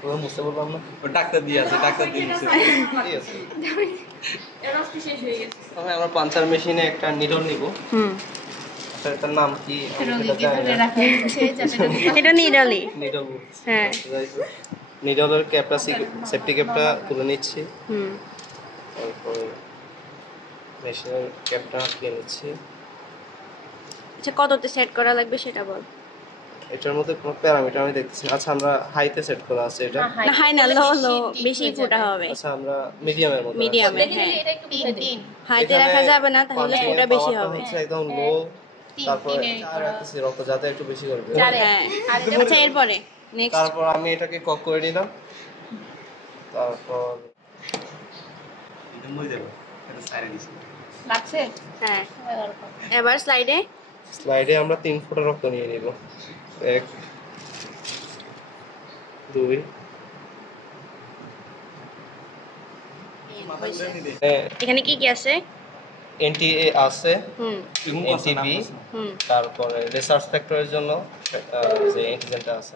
পুরো মুছতে বললাম না, ডাক্তার দিয়ে আছে, ডাক্তার দিয়ে মুছে ঠিক আছে। আমরা পাঞ্চার মেশিনে একটা নিডল নিব। এটার নাম কি এটা নিডলই। নিডল। হ্যাঁ, নিডলের ক্যাপটা সেফটি ক্যাপটা তুলে নিচ্ছি। তারপর মেশিনের ক্যাপটা আটকে নিচ্ছি। আচ্ছা, কততে সেট করা লাগবে সেটা বল। এটার মধ্যে কোনো প্যারামিটার আমি দেখতেছি। আচ্ছা, আমরা হাইতে সেট করা আছে এটা। না, হাই না, লো লো, বেশি ফোটা হবে। আচ্ছা, আমরা মিডিয়ামের মধ্যে। মিডিয়ামে, হ্যাঁ। হাইতে রাখা যাবে না, তাহলে ফোটা বেশি হবে। একদম লো, তারপর আর রাখতেছি রক্ত যাতে একটু বেশি করবে। হ্যাঁ, আচ্ছা, এরপরে নেক্সট। তারপর আমি এটাকে কক করে নিলাম। তারপর এটা মই দেব, এটা সাইডে দিছি লাগছে। হ্যাঁ, এবার স্লাইডে আমরা 3 ফোঁটা রক্ত নিয়ে নিব। 1 2 এখানে কি কি আছে? এনটিএ আছে, এনটিবি, তারপরে রিসার্চ ফ্যাক্টরের জন্য যে অ্যান্টিজেনটা আছে।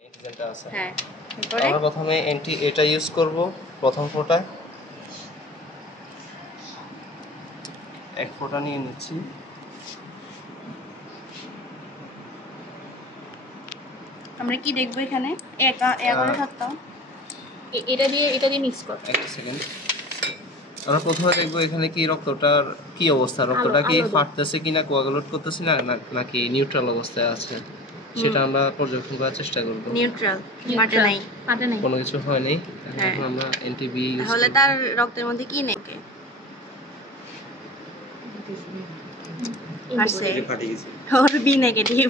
অ্যান্টিজেনটা আছে। হ্যাঁ, আমরা প্রথমে এটা ইউজ করব প্রথম ফোঁটায়। 1 ফোঁটা নিয়ে নিচ্ছি। আমরা কি দেখবো এখানে? 11 সপ্তাহ। এটা দিয়ে মিক্স কর। একটা সেকেন্ড। আমরা প্রথমে দেখব এখানে কি রক্তটার কি অবস্থা, রক্তটা কি ফাটতেছে কিনা, কোয়াগুলেট করতেছে না নাকি নিউট্রাল অবস্থায় আছে, সেটা আমরা পর্যবেক্ষণ করার চেষ্টা করব। নিউট্রাল, ফাটে নাই, কোনো কিছু হয় নাই। এখন আমরা এনটিবি ইউজ করব। তাহলে তার রক্তের মধ্যে কি নেই? ফাটে গেছে, ওর বি নেগেটিভ।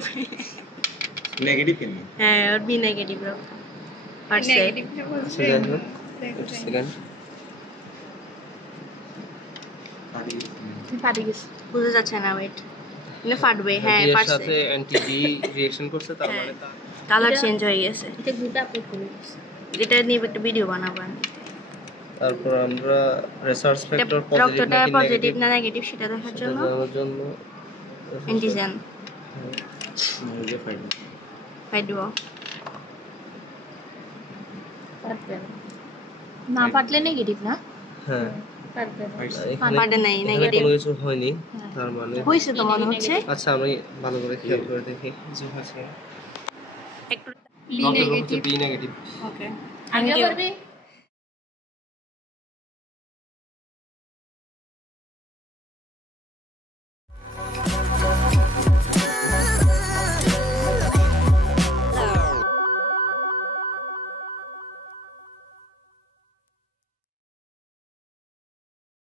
নেগেটিভ কেন? হ্যাঁ, ওর বি নেগেটিভ রক্ত ফাটছে। সেকেন্ড ফাটে গেছে, বুঝা যাচ্ছে না, ওয়েট, মানে ফাটবে। হ্যাঁ, এর ফাটছে, সাথে এনটিবি রিঅ্যাকশন করছে, তার মানে তার কালার চেঞ্জ হয়ে গেছে। এটা গুটা আপলোড করে দিস। এটা নিয়ে একটা ভিডিও বানাবো আমি। তারপর আমরা রিসার্চ ফ্যাক্টর রক্তটা পজিটিভ না নেগেটিভ সেটা দেখার জন্য অ্যান্টিজেন ফাইডবো। না ফাটলে নেগেটিভ না? হ্যাঁ, ফাটে নাই, নেগেটিভ। কোনো কিছু হয়নি, তার মানে হইছে তো মনে হচ্ছে। আচ্ছা, আমি ভালো করে খেয়াল করে দেখি যে হচ্ছে একটু বি নেগেটিভ। ওকে, আগে পারবে।